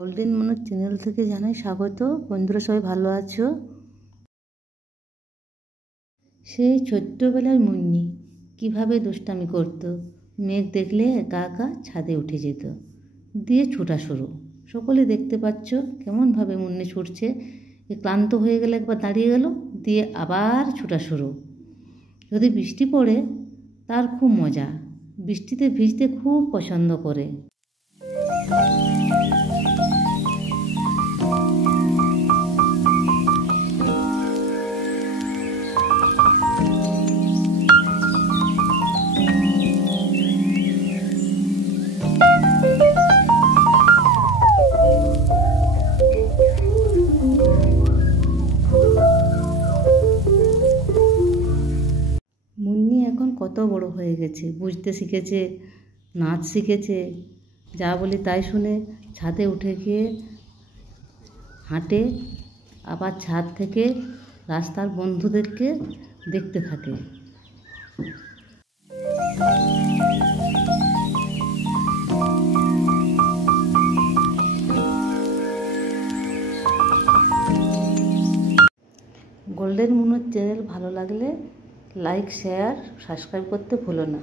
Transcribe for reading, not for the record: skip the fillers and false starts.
Golden Manoj channel থেকে জানাই স্বাগত। বন্ধুরা সবাই ভালো আছো? সেই ছোট্টবেলার মুন্নি কিভাবে দুষ্টামি করত। মেঘ দেখলে একা একা ছাদে উঠে যেত, দিয়ে ছোটা শুরু। সকলে দেখতে পাচ্ছ কেমনভাবে মুন্নি ছুটছে। ক্লান্ত হয়ে গেলে একবার দাঁড়িয়ে গেল, দিয়ে আবার ছোটা শুরু। যদি বৃষ্টি পড়ে তার খুব মজা, বৃষ্টিতে ভিজতে খুব পছন্দ করে। মুন্নি এখন কত বড় হয়ে গেছে, বুঝতে শিখেছে, নাচ শিখেছে। যা বলি তাই শুনে ছাদে উঠে গিয়ে হাঁটে, আবার ছাদ থেকে রাস্তার বন্ধুদেরকে দেখতে থাকে। গোল্ডেন মনোজ চ্যানেল ভালো লাগলে লাইক, শেয়ার, সাবস্ক্রাইব করতে ভুলো না।